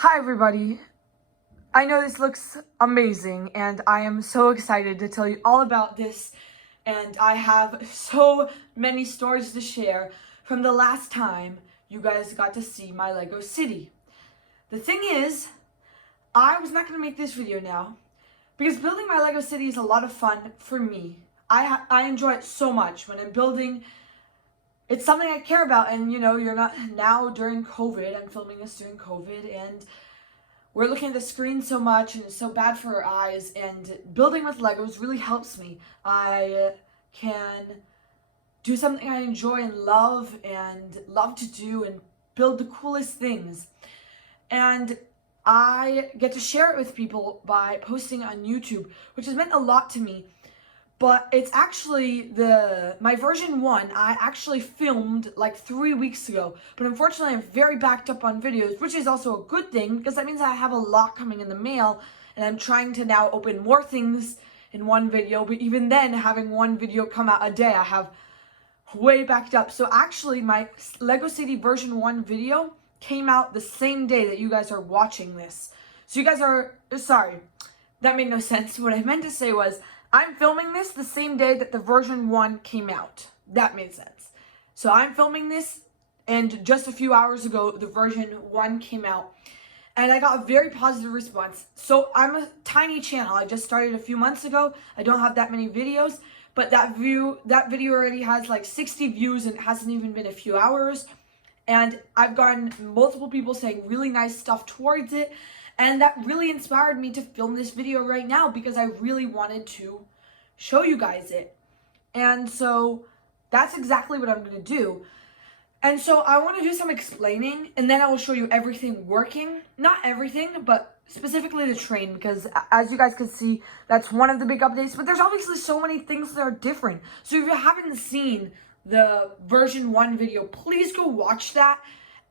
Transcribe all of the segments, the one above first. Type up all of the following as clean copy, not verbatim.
Hi everybody, I know this looks amazing and I am so excited to tell you all about this, and I have so many stories to share from the last time you guys got to see my Lego city. The thing is, I was not going to make this video now because building my Lego city is a lot of fun for me. I enjoy it so much when I'm building. It's something I care about, and you're not now during COVID. I'm filming this during COVID, and we're looking at the screen so much, and it's so bad for our eyes, and building with Legos really helps me. I can do something I enjoy and love to do and build the coolest things. And I get to share it with people by posting on YouTube, which has meant a lot to me. But it's actually my version 1 I actually filmed like 3 weeks ago. But unfortunately I'm very backed up on videos, which is also a good thing because that means I have a lot coming in the mail, and I'm trying to now open more things in one video. But even then, having one video come out a day, I have way backed up. So actually my Lego City version 1 video came out the same day that you guys are watching this. So you guys are, sorry, that made no sense. What I meant to say was, I'm filming this the same day that the version 1 came out. That made sense. So I'm filming this, and just a few hours ago, the version 1 came out. And I got a very positive response. So I'm a tiny channel. I just started a few months ago. I don't have that many videos. But that video already has like 60 views, and it hasn't even been a few hours. And I've gotten multiple people saying really nice stuff towards it. And that really inspired me to film this video right now because I really wanted to show you guys it. And so that's exactly what I'm going to do. And so I want to do some explaining, and then I will show you everything working. Not everything, but specifically the train, because as you guys can see, that's one of the big updates. But there's obviously so many things that are different. So if you haven't seen the version 1 video, please go watch that.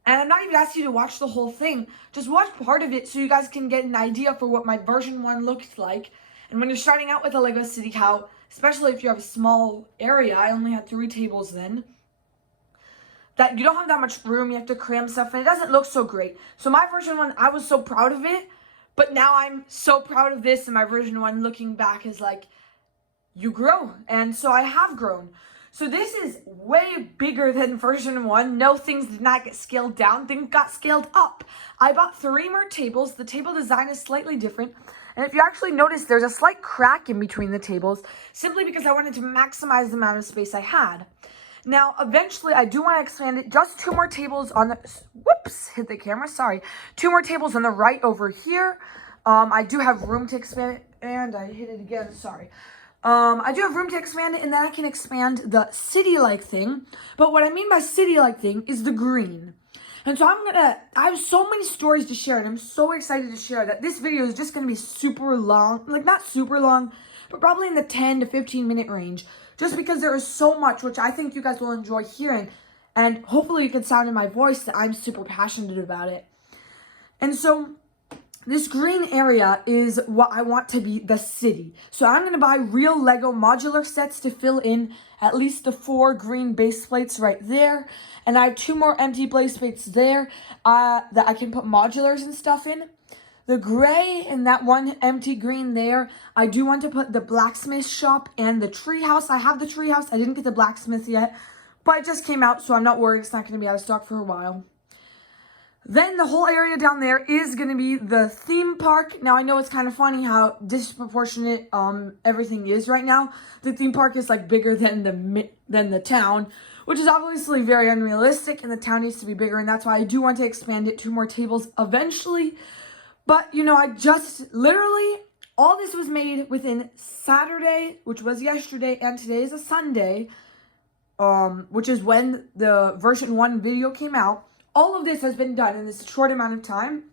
And I'm not even asking you to watch the whole thing. Just watch part of it so you guys can get an idea for what my version 1 looks like. And when you're starting out with a Lego City, how, especially if you have a small area, I only had 3 tables then, that you don't have that much room, you have to cram stuff, and it doesn't look so great. So my version 1, I was so proud of it, but now I'm so proud of this, and my version 1 looking back is like, you grow. And so I have grown. So this is way bigger than version 1. No, things did not get scaled down. Things got scaled up. I bought 3 more tables. The table design is slightly different. And if you actually notice, there's a slight crack in between the tables, simply because I wanted to maximize the amount of space I had. Now, eventually, I do want to expand it. Just 2 more tables on the... Whoops! Hit the camera. Sorry. 2 more tables on the right over here. I do have room to expand it. And I hit it again. Sorry. I do have room to expand it, and then I can expand the city-like thing. But what I mean by city-like thing is the green. And so I have so many stories to share, and I'm so excited to share that this video is just going to be super long. Like, not super long, but probably in the 10 to 15 minute range. Just because there is so much, which I think you guys will enjoy hearing. And hopefully you can sound in my voice that I'm super passionate about it. And so this green area is what I want to be the city. So I'm going to buy real Lego modular sets to fill in at least the 4 green base plates right there. And I have 2 more empty base plates there that I can put modulars and stuff in. The gray and that one empty green there, I do want to put the blacksmith shop and the treehouse. I have the treehouse. I didn't get the blacksmith yet, but it just came out, so I'm not worried. It's not going to be out of stock for a while. Then the whole area down there is going to be the theme park. Now, I know it's kind of funny how disproportionate everything is right now. The theme park is like bigger than the town, which is obviously very unrealistic, and the town needs to be bigger, and that's why I do want to expand it 2 more tables eventually. But, I just literally, all this was made within Saturday, which was yesterday, and today is a Sunday, which is when the version 1 video came out. All of this has been done in this short amount of time.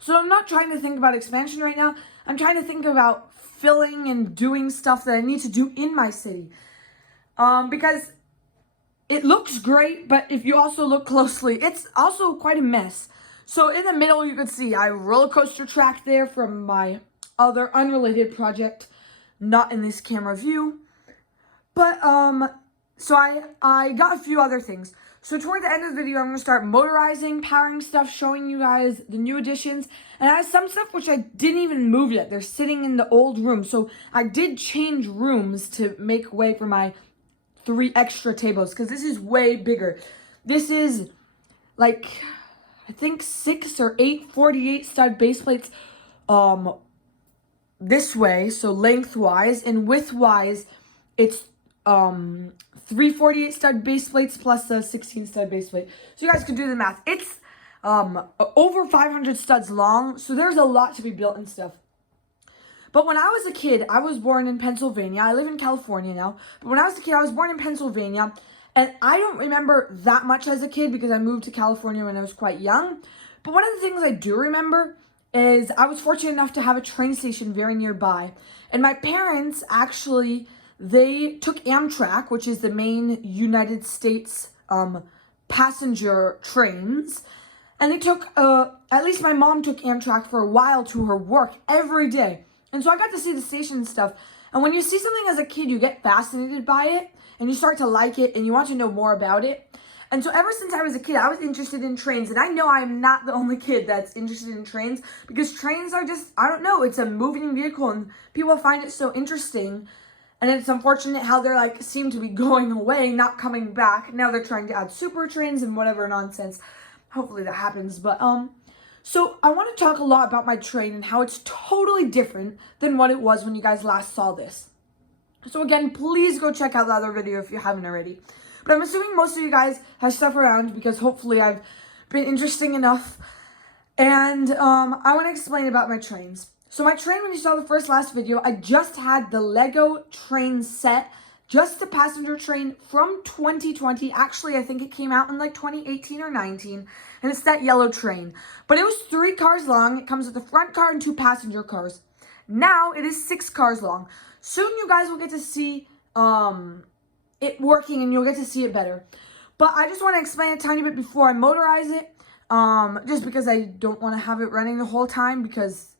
So I'm not trying to think about expansion right now. I'm trying to think about filling and doing stuff that I need to do in my city. Because it looks great, but if you also look closely, it's also quite a mess. So in the middle, you can see I have a roller coaster track there from my other unrelated project, not in this camera view. But, so I got a few other things. So toward the end of the video, I'm going to start motorizing, powering stuff, showing you guys the new additions. And I have some stuff which I didn't even move yet. They're sitting in the old room. So I did change rooms to make way for my 3 extra tables, because this is way bigger. This is like, I think 6 or 8 48 stud base plates this way, so lengthwise, and widthwise it's 3 48 stud base plates plus a 16 stud base plate. So you guys can do the math. It's over 500 studs long, so there's a lot to be built and stuff. But when I was a kid, I was born in Pennsylvania. I live in California now. But when I was a kid, I was born in Pennsylvania. And I don't remember that much as a kid because I moved to California when I was quite young. But one of the things I do remember is I was fortunate enough to have a train station very nearby. And my parents actually, they took Amtrak, which is the main United States passenger trains. And they took, at least my mom took Amtrak for a while to her work every day. And so I got to see the station and stuff. And when you see something as a kid, you get fascinated by it. And you start to like it. And you want to know more about it. And so ever since I was a kid, I was interested in trains. And I know I'm not the only kid that's interested in trains. Because trains are just, I don't know, it's a moving vehicle. And people find it so interesting. And it's unfortunate how they're like, seem to be going away, not coming back. Now they're trying to add super trains and whatever nonsense. Hopefully that happens. But, so I want to talk a lot about my train and how it's totally different than what it was when you guys last saw this. So again, please go check out the other video if you haven't already. But I'm assuming most of you guys have stuff around because hopefully I've been interesting enough. And I want to explain about my trains. So my train, when you saw the last video, I just had the Lego train set. Just the passenger train from 2020. Actually, I think it came out in like 2018 or 19. And it's that yellow train. But it was 3 cars long. It comes with a front car and 2 passenger cars. Now it is 6 cars long. Soon you guys will get to see it working and you'll get to see it better. But I just want to explain a tiny bit before I motorize it. Just because I don't want to have it running the whole time because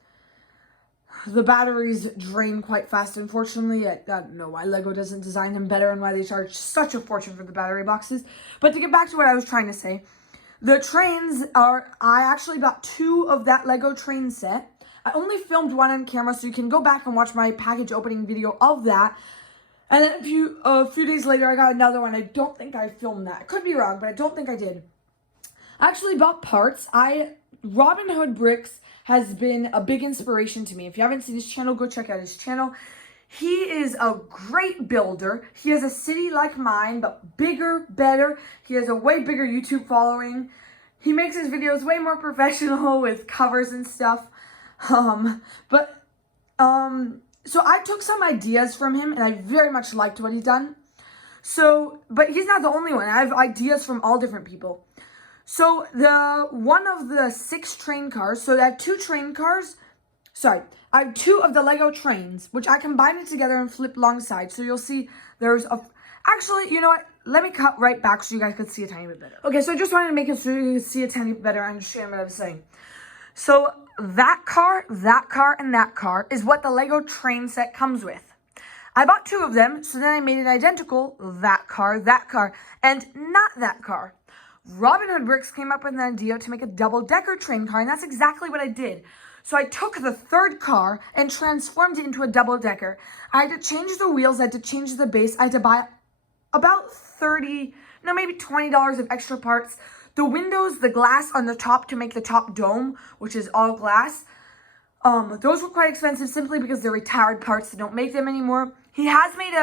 the batteries drain quite fast, unfortunately. I don't know why Lego doesn't design them better and why they charge such a fortune for the battery boxes. But to get back to what I was trying to say, the trains are, I actually bought 2 of that Lego train set. I only filmed 1 on camera, so you can go back and watch my package opening video of that. And then a few days later, I got another one. I don't think I filmed that. I could be wrong, but I don't think I did. I actually bought parts. Robin Hood Bricks has been a big inspiration to me. If you haven't seen his channel, go check out his channel. He is a great builder. He has a city like mine, but bigger, better. He has a way bigger YouTube following. He makes his videos way more professional with covers and stuff. So I took some ideas from him and I very much liked what he's done. So, but he's not the only one. I have ideas from all different people. So one of the 6 train cars, so I have 2 train cars, I have 2 of the Lego trains, which I combined it together and flipped alongside. So you'll see there's actually, you know what? Let me cut right back so you guys could see a tiny bit better. Okay, so I just wanted to make it so you could see a tiny bit better and understand what I was saying. So that car, and that car is what the Lego train set comes with. I bought 2 of them, so then I made an identical that car, and not that car. Robin Hood Bricks came up with an idea to make a double-decker train car, and that's exactly what I did. So I took the 3rd car and transformed it into a double-decker. I had to change the wheels, I had to change the base, I had to buy about maybe $20 of extra parts. The windows, the glass on the top to make the top dome, which is all glass, those were quite expensive simply because they're retired parts. They don't make them anymore. He has made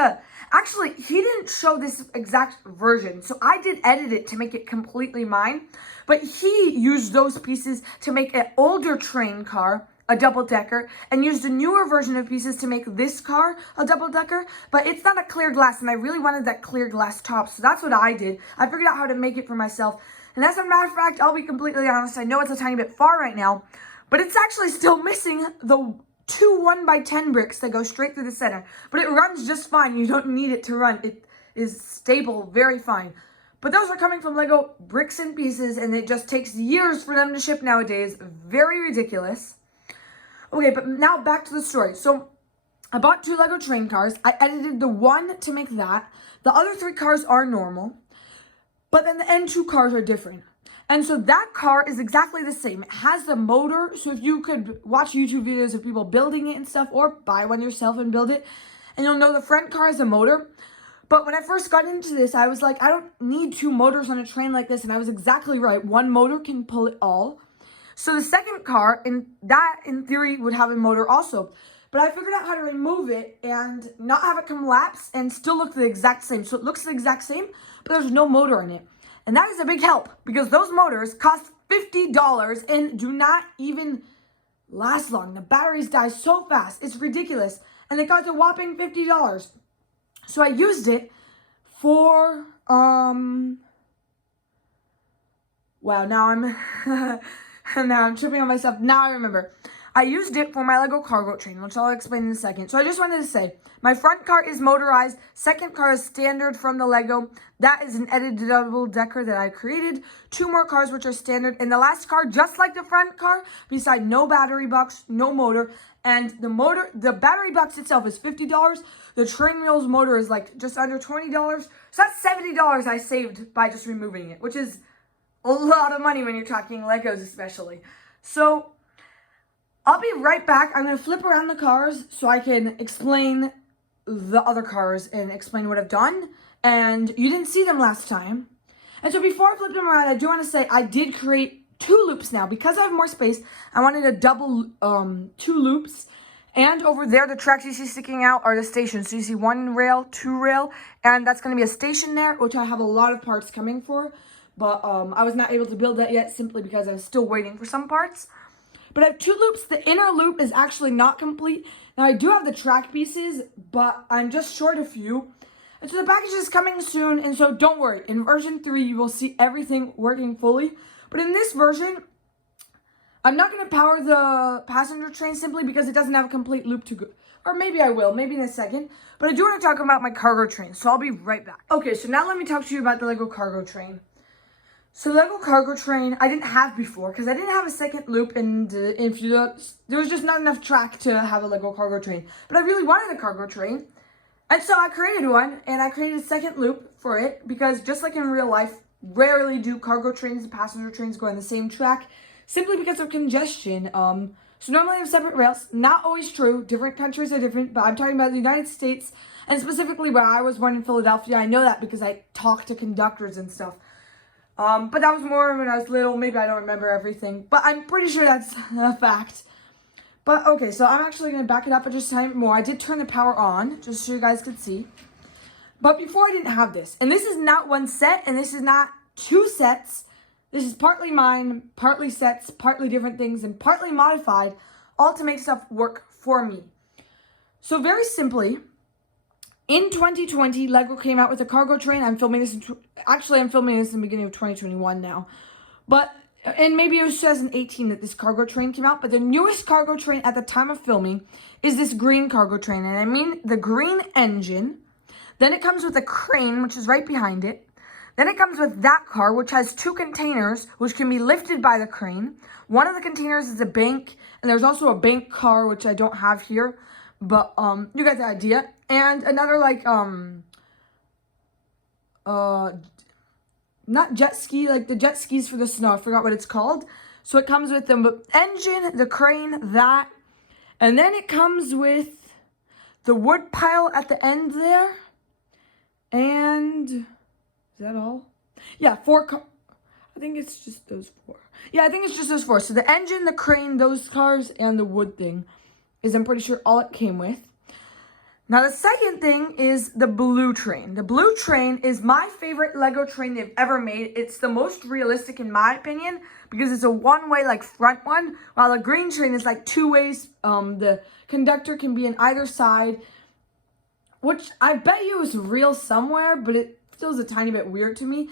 actually, he didn't show this exact version, so I did edit it to make it completely mine. But he used those pieces to make an older train car, a double-decker, and used a newer version of pieces to make this car a double-decker. But it's not a clear glass, and I really wanted that clear glass top, so that's what I did. I figured out how to make it for myself. And as a matter of fact, I'll be completely honest, I know it's a tiny bit far right now, but it's actually still missing the 2 1x10 bricks that go straight through the center. But it runs just fine. You don't need it to run. It is stable, very fine. But those are coming from Lego bricks and pieces, and it just takes years for them to ship nowadays. Very ridiculous. Okay, but now back to the story. So I bought 2 Lego train cars. I edited the 1 to make that. The other 3 cars are normal. But then the N2 cars are different. And so that car is exactly the same. It has the motor. So if you could watch YouTube videos of people building it and stuff, or buy one yourself and build it, and you'll know the front car has a motor. But when I first got into this, I was like, I don't need two motors on a train like this. And I was exactly right. One motor can pull it all. So the second car, in theory, would have a motor also. But I figured out how to remove it and not have it collapse and still look the exact same. So it looks the exact same, but there's no motor in it. And that is a big help because those motors cost $50 and do not even last long. The batteries die so fast. It's ridiculous. And they cost a whopping $50. So I used it for, wow, now I'm tripping on myself. Now I remember. I used it for my Lego cargo train, which I'll explain in a second. So I just wanted to say, my front car is motorized. Second car is standard from the Lego. That is an edited double decker that I created. Two more cars, which are standard. And the last car, just like the front car, beside no battery box, no motor. And the battery box itself is $50. The train wheels motor is like just under $20. So that's $70 I saved by just removing it, which is a lot of money when you're talking Legos especially. So I'll be right back. I'm going to flip around the cars so I can explain the other cars and explain what I've done. And you didn't see them last time. And so before I flip them around, I do want to say I did create 2 loops now. Because I have more space, I wanted a double 2 loops. And over there, the tracks you see sticking out are the stations. So you see 1 rail, 2 rail, and that's going to be a station there, which I have a lot of parts coming for. But I was not able to build that yet simply because I was still waiting for some parts. But I have 2 loops. The inner loop is actually not complete. Now, I do have the track pieces, but I'm just short a few. And so the package is coming soon, and so don't worry. In version 3, you will see everything working fully. But in this version, I'm not going to power the passenger train simply because it doesn't have a complete loop to go. Or maybe I will, maybe in a second. But I do want to talk about my cargo train, so I'll be right back. Okay, so now let me talk to you about the Lego cargo train. So Lego cargo train, I didn't have before because I didn't have a second loop, and if you look, there was just not enough track to have a Lego cargo train. But I really wanted a cargo train, and so I created one, and I created a second loop for it because just like in real life, rarely do cargo trains and passenger trains go on the same track simply because of congestion. So normally they have separate rails. Not always true. Different countries are different, but I'm talking about the United States, and specifically where I was born in Philadelphia. I know that because I talked to conductors and stuff. But that was more when I was little. Maybe I don't remember everything, but I'm pretty sure that's a fact. But okay, so I'm actually going to back it up and just time it more. I did turn the power on, just so you guys could see. But before I didn't have this. And this is not one set, and this is not 2 sets. This is partly mine, partly sets, partly different things, and partly modified, all to make stuff work for me. So very simply, in 2020, Lego came out with a cargo train. I'm filming this in the beginning of 2021 now. And maybe it was 2018 that this cargo train came out. But the newest cargo train at the time of filming is this green cargo train. And I mean the green engine. Then it comes with a crane, which is right behind it. Then it comes with that car, which has 2 containers, which can be lifted by the crane. One of the containers is a bank. And there's also a bank car, which I don't have here. But you get the idea. And another not jet ski, like the jet skis for the snow. I forgot what it's called. So it comes with the engine, the crane, that. And then it comes with the wood pile at the end there. And is that all? Yeah, 4 I think it's just those 4. Yeah, I think it's just those 4. So the engine, the crane, those cars, and the wood thing is, I'm pretty sure, all it came with. Now, the second thing is the blue train. The blue train is my favorite Lego train they've ever made. It's the most realistic in my opinion because it's a one-way, like, front one, while the green train is, like, 2 ways. The conductor can be on either side, which I bet you is real somewhere, but it feels a tiny bit weird to me.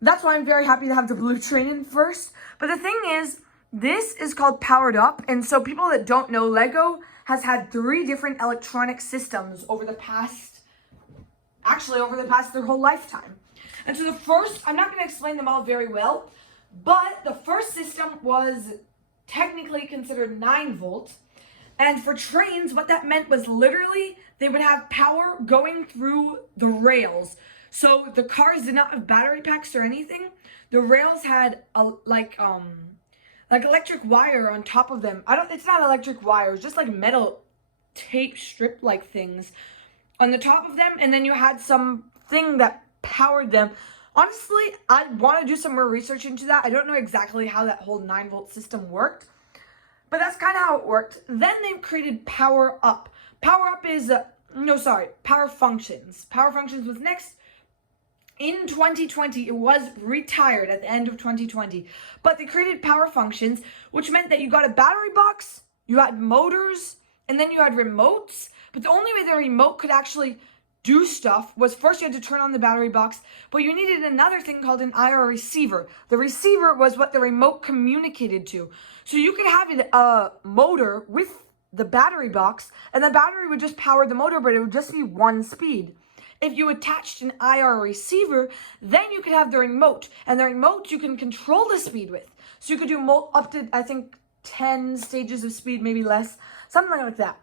That's why I'm very happy to have the blue train in first. But the thing is, this is called Powered Up, and so people that don't know, Lego has had 3 different electronic systems over the past their whole lifetime. And so the first, I'm not going to explain them all very well, but the first system was technically considered 9 volt. And for trains, what that meant was literally they would have power going through the rails. So the cars did not have battery packs or anything. The rails had like electric wire on top of them. It's not electric wire, it's just like metal tape strip like things on the top of them, and then you had something that powered them. Honestly, I want to do some more research into that. I don't know exactly how that whole 9-volt system worked, but that's kind of how it worked. Then they created Power Up. Power Up is, Power Functions. Power Functions was next. In 2020, it was retired at the end of 2020, but they created Power Functions, which meant that you got a battery box, you had motors, and then you had remotes. But the only way the remote could actually do stuff was first you had to turn on the battery box, but you needed another thing called an IR receiver. The receiver was what the remote communicated to. So you could have a motor with the battery box, and the battery would just power the motor, but it would just be one speed. If you attached an IR receiver, then you could have the remote, and the remote you can control the speed with. So you could do up to, I think, 10 stages of speed, maybe less, something like that.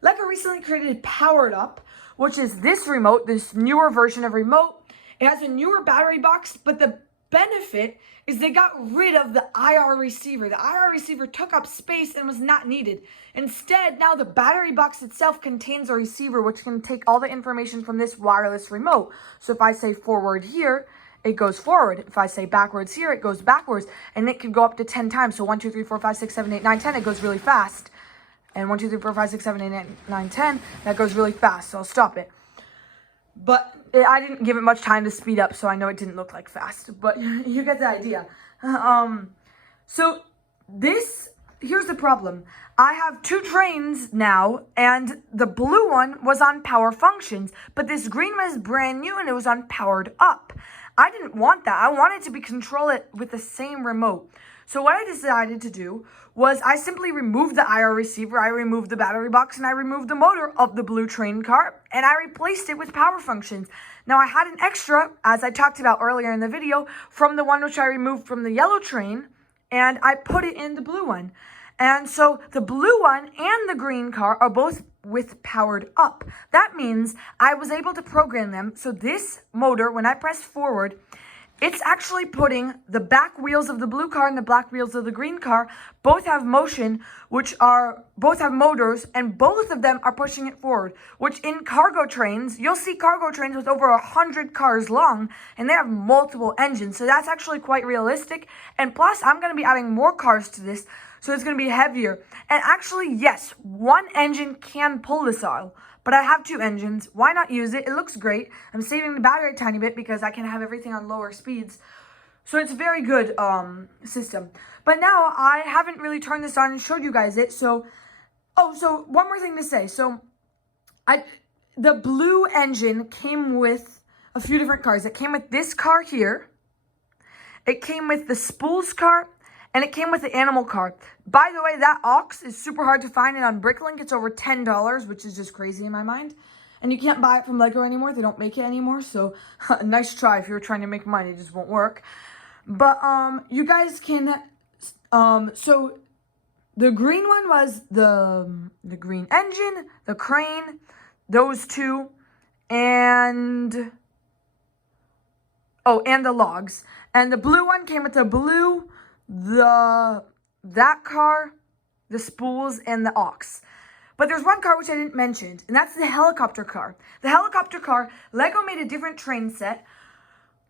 LEGO recently created Powered Up, which is this remote, this newer version of remote. It has a newer battery box, but the benefit is they got rid of the IR receiver. The IR receiver took up space and was not needed. Instead, now the battery box itself contains a receiver which can take all the information from this wireless remote. So if I say forward here, it goes forward. If I say backwards here, it goes backwards. And it can go up to 10 times. So 1, 2, 3, 4, 5, 6, 7, 8, 9, 10, it goes really fast. And 1, 2, 3, 4, 5, 6, 7, 8, 9, 10, that goes really fast. So I'll stop it. But I didn't give it much time to speed up, so I know it didn't look like fast. But you get the idea. So here's the problem. I have 2 trains now, and the blue one was on Power Functions, but this green one is brand new, and it was on Powered Up. I didn't want that. I wanted to control it with the same remote. So what I decided to do was I simply removed the IR receiver, I removed the battery box, and I removed the motor of the blue train car, and I replaced it with Power Functions. Now I had an extra, as I talked about earlier in the video, from the one which I removed from the yellow train, and I put it in the blue one. And so the blue one and the green car are both with Powered Up. That means I was able to program them. So this motor, when I press forward, it's actually putting the back wheels of the blue car and the black wheels of the green car, both have motion, both have motors, and both of them are pushing it forward, which in cargo trains, you'll see cargo trains with over 100 cars long, and they have multiple engines. So that's actually quite realistic. And plus, I'm going to be adding more cars to this, so it's going to be heavier. And actually, yes, one engine can pull this all. But I have 2 engines. Why not use it? It looks great. I'm saving the battery a tiny bit because I can have everything on lower speeds. So it's a very good system. But now I haven't really turned this on and showed you guys it. So one more thing to say. So the blue engine came with a few different cars. It came with this car here. It came with the Spools car. And it came with the animal car. By the way, that ox is super hard to find, and on Bricklink it's over $10, which is just crazy in my mind. And you can't buy it from LEGO anymore. They don't make it anymore, so nice try if you're trying to make money. It just won't work. But you guys can, so the green one was the green engine, the crane, those 2, and the logs. And the blue one came with the blue, that car, the Spools, and the ox. But there's one car which I didn't mention, and that's the helicopter car. The helicopter car, LEGO made a different train set,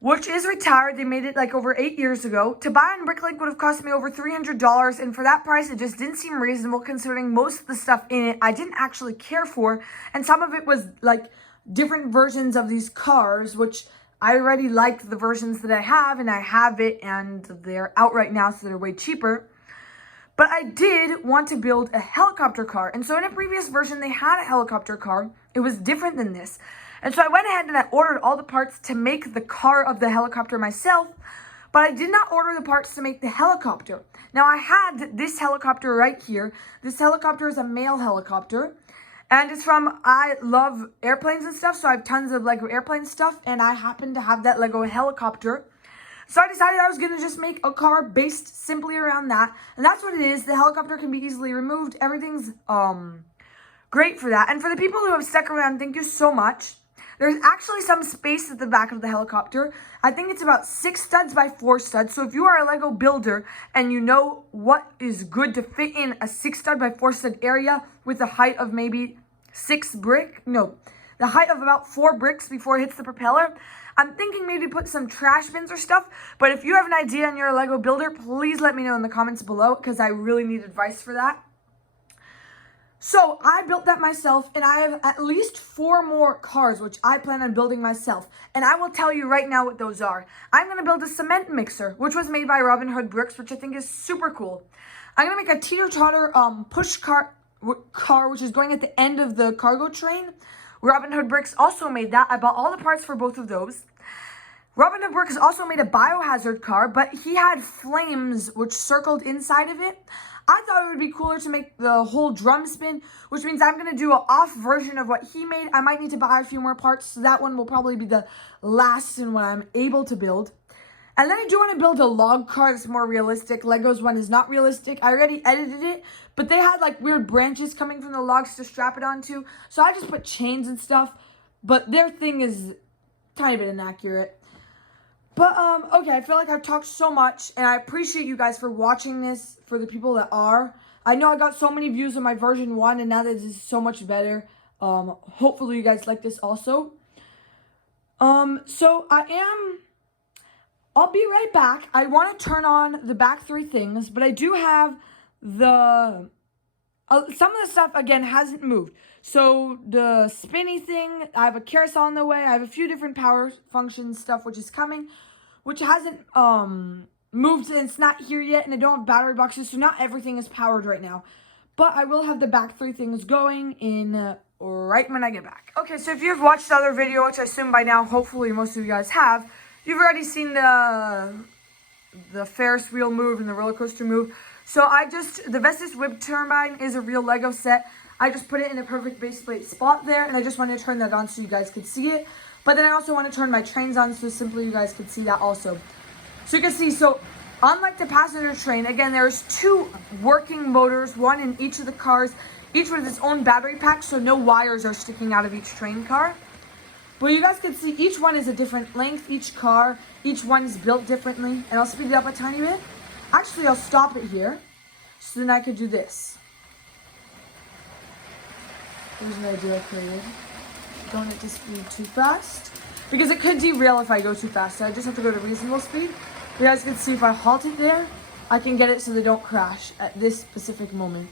which is retired. They made it like over 8 years ago. To buy on Bricklink would have cost me over $300, and for that price, it just didn't seem reasonable considering most of the stuff in it I didn't actually care for, and some of it was like different versions of these cars, which I already liked the versions that I have, and I have it, and they're out right now, so they're way cheaper. But I did want to build a helicopter car, and so in a previous version, they had a helicopter car. It was different than this. And so I went ahead and I ordered all the parts to make the car of the helicopter myself, but I did not order the parts to make the helicopter. Now, I had this helicopter right here. This helicopter is a male helicopter. And it's from, I love airplanes and stuff, so I have tons of LEGO airplane stuff, and I happen to have that LEGO helicopter. So I decided I was going to just make a car based simply around that, and that's what it is. The helicopter can be easily removed. Everything's great for that. And for the people who have stuck around, thank you so much. There's actually some space at the back of the helicopter. I think it's about 6 studs by 4 studs. So if you are a Lego builder and you know what is good to fit in a 6 stud by 4 stud area with a height of maybe the height of about 4 bricks before it hits the propeller, I'm thinking maybe put some trash bins or stuff. But if you have an idea and you're a Lego builder, please let me know in the comments below, because I really need advice for that. So I built that myself, and I have at least 4 more cars which I plan on building myself, and I will tell you right now what those are. I'm going to build a cement mixer, which was made by Robin Hood Bricks, which I think is super cool. I'm going to make a teeter-totter push car, which is going at the end of the cargo train. Robin Hood Bricks also made that. I bought all the parts for both of those. Robin Hood Bricks also made a biohazard car, but he had flames which circled inside of it. I thought it would be cooler to make the whole drum spin, which means I'm going to do an off version of what he made. I might need to buy a few more parts, so that one will probably be the last in what I'm able to build. And then I do want to build a log car that's more realistic. Lego's one is not realistic. I already edited it, but they had like weird branches coming from the logs to strap it onto. So I just put chains and stuff, but their thing is a tiny bit inaccurate. But, okay, I feel like I've talked so much, and I appreciate you guys for watching this, for the people that are. I know I got so many views on my version 1, and now that this is so much better. Hopefully you guys like this also. So I'll be right back. I want to turn on the back 3 things, but I do have some of the stuff, again, hasn't moved. So the spinny thing, I have a carousel on the way. I have a few different power function stuff which is coming, which hasn't moved, and it's not here yet, and I don't have battery boxes, so not everything is powered right now. But I will have the back 3 things going in right when I get back. Okay, so if you've watched the other video, which I assume by now, hopefully most of you guys have, you've already seen the Ferris wheel move and the roller coaster move. So the Vestas Wind Turbine is a real Lego set. I just put it in a perfect base plate spot there, and I just wanted to turn that on so you guys could see it. But then I also want to turn my trains on so simply you guys could see that also. So you can see, so unlike the passenger train, again, there's 2 working motors, one in each of the cars, each with its own battery pack, so no wires are sticking out of each train car. But you guys can see each one is a different length, each car, each one is built differently. And I'll speed it up a tiny bit. Actually, I'll stop it here, so then I could do this. Here's an idea I created. Don't let this speed too fast, because it could derail if I go too fast. So I just have to go to reasonable speed. You guys can see if I halt it there, I can get it so they don't crash at this specific moment.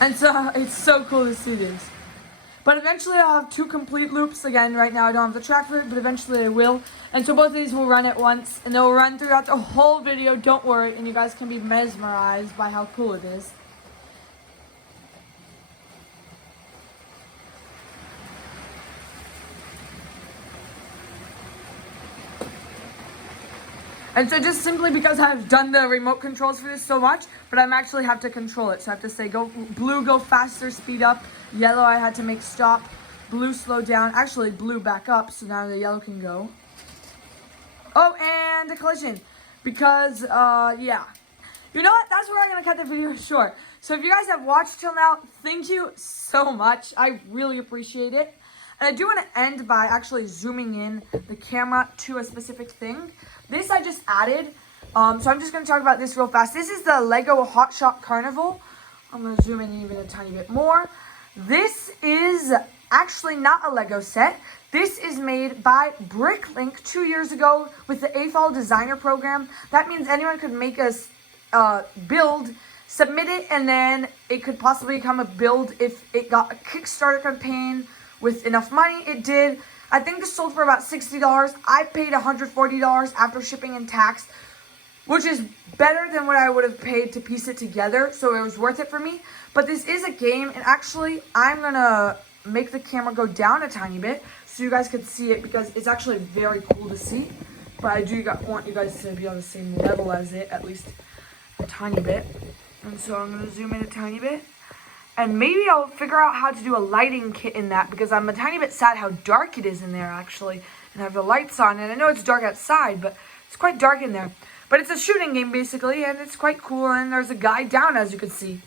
And so it's so cool to see this. But eventually I'll have 2 complete loops. Again, right now I don't have the track for it, but eventually I will. And so both of these will run at once, and they'll run throughout the whole video, don't worry, and you guys can be mesmerized by how cool it is. And so just simply because I've done the remote controls for this so much, but I'm actually have to control it. So I have to say, go blue, go faster, speed up. Yellow, I had to make stop. Blue, slow down. Actually, blue back up, so now the yellow can go. Oh, and a collision. Because, yeah. You know what? That's where I'm going to cut the video short. So if you guys have watched till now, thank you so much. I really appreciate it. And I do want to end by actually zooming in the camera to a specific thing. This I just added. So I'm just going to talk about this real fast. This is the Lego Hot Shot Carnival. I'm going to zoom in even a tiny bit more. This is actually not a Lego set. This is made by Bricklink 2 years ago with the AFOL designer program. That means anyone could make a build, submit it, and then it could possibly become a build if it got a Kickstarter campaign with enough money. It did. I think this sold for about $60. I paid $140 after shipping and tax, which is better than what I would have paid to piece it together, so it was worth it for me. But this is a game, and actually, I'm going to make the camera go down a tiny bit so you guys can see it, because it's actually very cool to see. But I do want you guys to be on the same level as it, at least a tiny bit. And so I'm going to zoom in a tiny bit. And maybe I'll figure out how to do a lighting kit in that, because I'm a tiny bit sad how dark it is in there, actually. And I have the lights on, and I know it's dark outside, but It's quite dark in there. But it's a shooting game, basically, and it's quite cool, and there's a guy down, as you can see.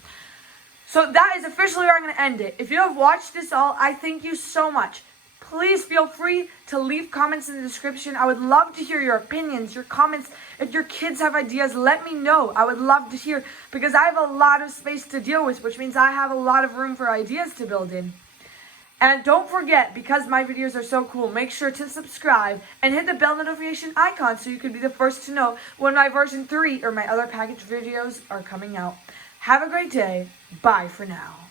So that is officially where I'm going to end it. If you have watched this all, I thank you so much. Please feel free to leave comments in the description. I would love to hear your opinions, your comments. If your kids have ideas, let me know. I would love to hear, because I have a lot of space to deal with, which means I have a lot of room for ideas to build in. And don't forget, because my videos are so cool, make sure to subscribe and hit the bell notification icon so you can be the first to know when my version 3 or my other package videos are coming out. Have a great day. Bye for now.